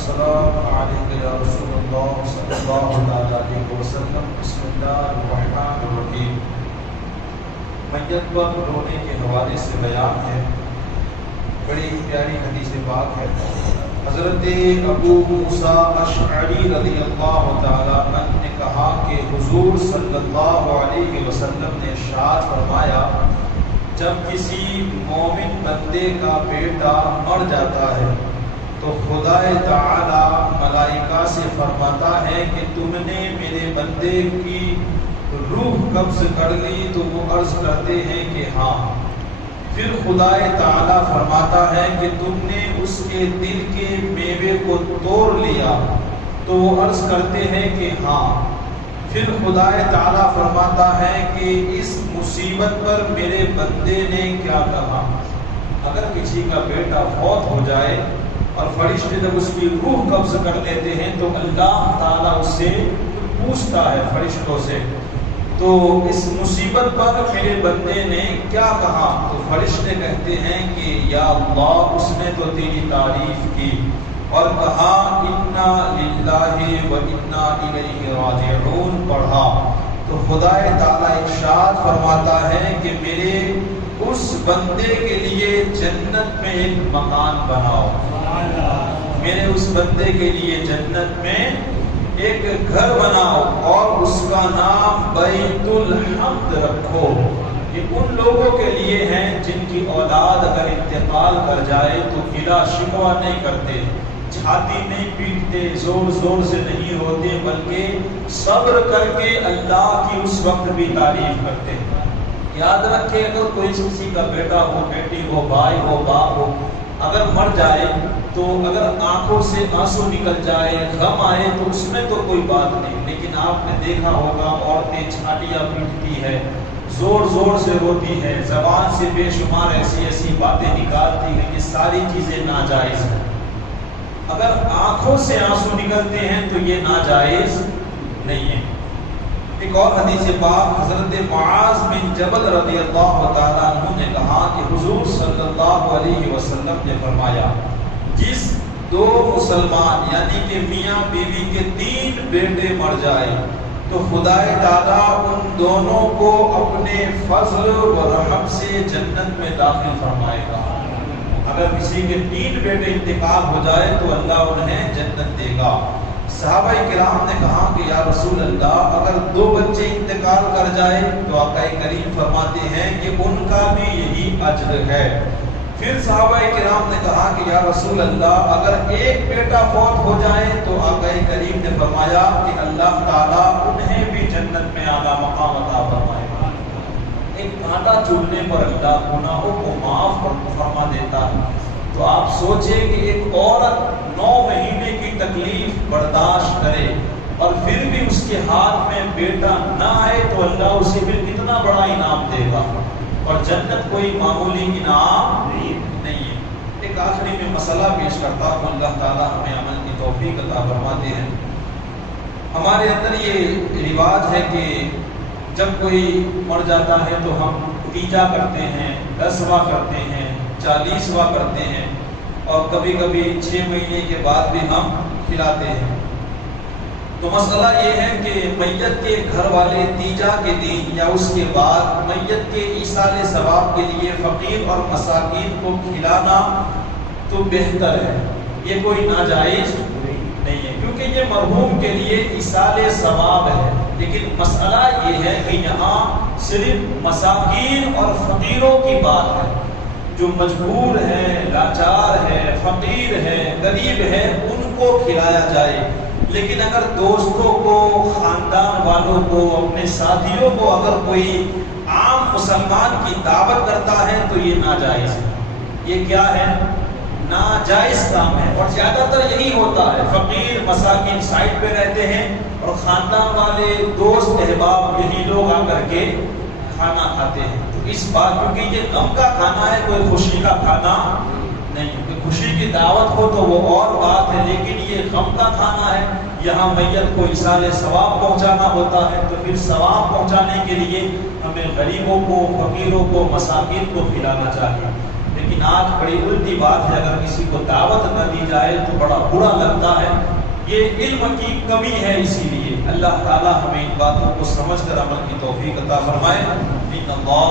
والسلام علیک یا رسول اللہ صلی اللہ علیہ وسلم۔ بسم اللہ الرحمن الرحیم۔ میت پر رونے کے حوالے سے بیان ہے، بڑی پیاری حدیث پاک ہے۔ حضرت ابو موسیٰ اشعری رضی اللہ تعالیٰ عنہ نے کہا کہ حضور صلی اللہ علیہ وسلم نے ارشاد فرمایا، جب کسی مومن بندے کا بیٹا مر جاتا ہے تو خدا تعالی ملائکہ سے فرماتا ہے کہ تم نے میرے بندے کی روح قبض کر لی؟ تو وہ عرض کرتے ہیں کہ ہاں۔ پھر خدا تعالی فرماتا ہے کہ تم نے اس کے دل کے میوے کو توڑ لیا؟ تو وہ عرض کرتے ہیں کہ ہاں۔ پھر خدا تعالی فرماتا ہے کہ اس مصیبت پر میرے بندے نے کیا کہا؟ اگر کسی کا بیٹا فوت ہو جائے اور فرشتے جب اس کی روح قبض کر لیتے ہیں تو اللہ تعالیٰ اس سے پوچھتا ہے فرشتوں سے، تو اس مصیبت پر میرے بندے نے کیا کہا؟ تو فرشتے کہتے ہیں کہ یا اللہ، اس نے تو تیری تعریف کی اور کہا انا للہ و انا الیہ راجعون پڑھا۔ تو خدا تعالیٰ ارشاد فرماتا ہے کہ میرے اس بندے کے لیے جنت میں ایک مکان بناؤ، میرے اس بندے کے لیے جنت میں ایک گھر بناؤ اور اس کا نام بیت الحمد رکھو۔ یہ ان لوگوں کے لیے ہیں جن کی اولاد اگر انتقال کر جائے تو گلہ شکوہ نہیں کرتے، چھاتی نہیں پیٹتے، زور زور سے نہیں روتے، بلکہ صبر کر کے اللہ کی اس وقت بھی تعریف کرتے ہیں۔ یاد رکھے، اگر کوئی کسی کا بیٹا ہو، بیٹی ہو، بھائی ہو، باپ ہو، اگر مر جائے تو اگر آنکھوں سے آنسو نکل جائے، غم آئے تو اس میں تو کوئی بات نہیں، لیکن آپ نے دیکھا ہوگا عورتیں چھاٹیاں پیٹتی ہے، زور زور سے روتی ہے، زبان سے بے شمار ایسی ایسی باتیں نکالتی ہیں، یہ ساری چیزیں ناجائز ہیں۔ اگر آنکھوں سے آنسو نکلتے ہیں تو یہ ناجائز نہیں ہے۔ ایک اور حدیث پاک حضرت معاذ بن جبل رضی اللہ تعالیٰ عنہ نے کہا کہ حضور صلی اللہ علیہ وسلم نے فرمایا، جس دو مسلمان یعنی کہ میاں بیوی کے 3 بیٹے مر جائے تو خدا تعالیٰ ان دونوں کو اپنے فضل و رحم سے جنت میں داخل فرمائے گا۔ اگر کسی کے 3 بیٹے انتقال ہو جائے تو اللہ انہیں جنت دے گا۔ صحابہ کرام نے کہا کہ یا رسول اللہ، اگر 2 بچے انتقال کر جائے تو آقا کریم فرماتے ہیں کہ ان کا بھی یہی اجر ہے۔ پھر صحابہ کرام نے کہا کہ یا رسول اللہ، اگر 1 بیٹا فوت ہو جائے تو آقا کریم نے فرمایا کہ اللہ تعالیٰ انہیں بھی جنت میں اعلیٰ مقام عطا فرمائے گا۔ ایک کانٹا چولنے پر اللہ گناہوں کو معاف فرما دیتا ہے، تو آپ سوچیں کہ ایک عورت 9 مہینے کی تکلیف برداشت کرے اور پھر بھی اس کے ہاتھ میں بیٹا نہ آئے تو اللہ اسے پھر کتنا بڑا انعام دے گا، اور جنت کوئی معمولی انعام نہیں ہے۔ ایک آخری میں مسئلہ پیش کرتا ہوں، اللہ تعالیٰ ہمیں عمل کی توفیق عطا فرماتے ہیں۔ ہمارے اندر یہ رواج ہے کہ جب کوئی مر جاتا ہے تو ہم تیجا کرتے ہیں، 10واں کرتے ہیں، 40واں کرتے ہیں، اور کبھی کبھی 6 مہینے کے بعد بھی ہم کھلاتے ہیں۔ تو مسئلہ یہ ہے کہ میت کے گھر والے تیجا کے دن یا اس کے بعد میت کے ایصال ثواب کے لیے فقیر اور مساکین کو کھلانا تو بہتر ہے، یہ کوئی ناجائز نہیں ہے، کیونکہ یہ مرحوم کے لیے ایصال ثواب ہے۔ لیکن مسئلہ یہ ہے کہ یہاں صرف مساکین اور فقیروں کی بات ہے، جو مجبور ہے، لاچار ہے، فقیر ہے، غریب ہے، ان کو کھلایا جائے۔ لیکن اگر دوستوں کو، خاندان والوں کو، اپنے ساتھیوں کو اگر کوئی عام مسلمان کی دعوت کرتا ہے تو یہ ناجائز ہے۔ یہ کیا ہے؟ ناجائز کام ہے، اور زیادہ تر یہی ہوتا ہے، فقیر مساکین سائڈ پہ رہتے ہیں اور خاندان والے، دوست احباب، یہی لوگ آ کر کے کھانا کھاتے ہیں۔ تو اس بات، کیونکہ یہ غم کا کھانا ہے، کوئی خوشی کا کھانا نہیں۔ کوئی خوشی کی دعوت ہو تو وہ اور بات ہے، لیکن یہ غم کا کھانا ہے، یہاں میت کو ایصال ثواب پہنچانا ہوتا ہے، تو پھر ثواب پہنچانے کے لیے ہمیں غریبوں کو، فقیروں کو، مساکین کو کھلانا چاہیے۔ لیکن آج بڑی الٹی بات ہے، اگر کسی کو دعوت نہ دی جائے تو بڑا برا لگتا ہے۔ یہ علم کی کمی ہے، اسی لیے اللہ تعالیٰ ہمیں ان باتوں کو سمجھ کر عمل کی توفیق عطا فرمائے۔ ان اللہ